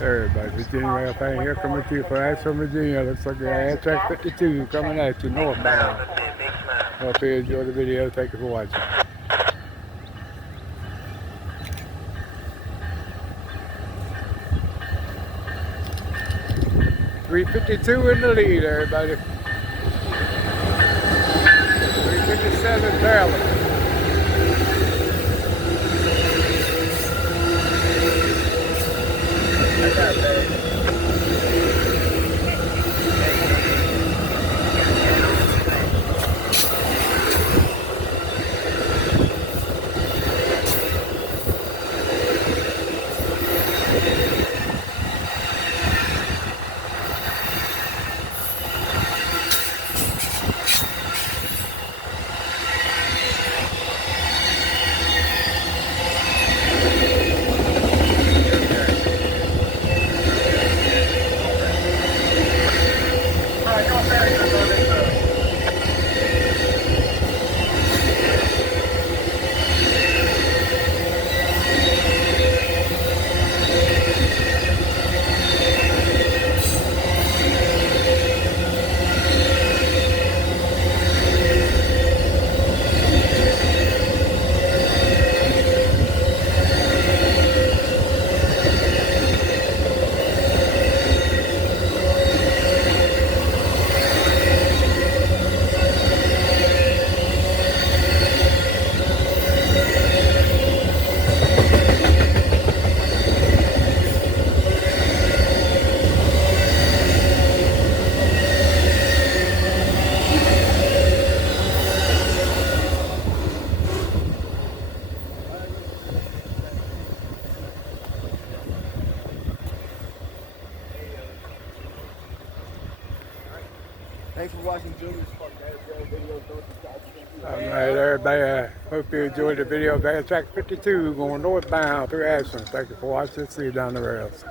Everybody, Virginia Va.Railfan here coming to you from Ashland, Virginia. Looks like the Amtrak 52 coming at you northbound. Hope you enjoy the video. Thank you for watching. 352 in the lead, everybody. 357 barely. I got that. Thanks for watching Julius video. Alright, everybody. Hope you enjoyed the video of Amtrak 52 going northbound through Ashland. Thank you for watching. See you down the rails.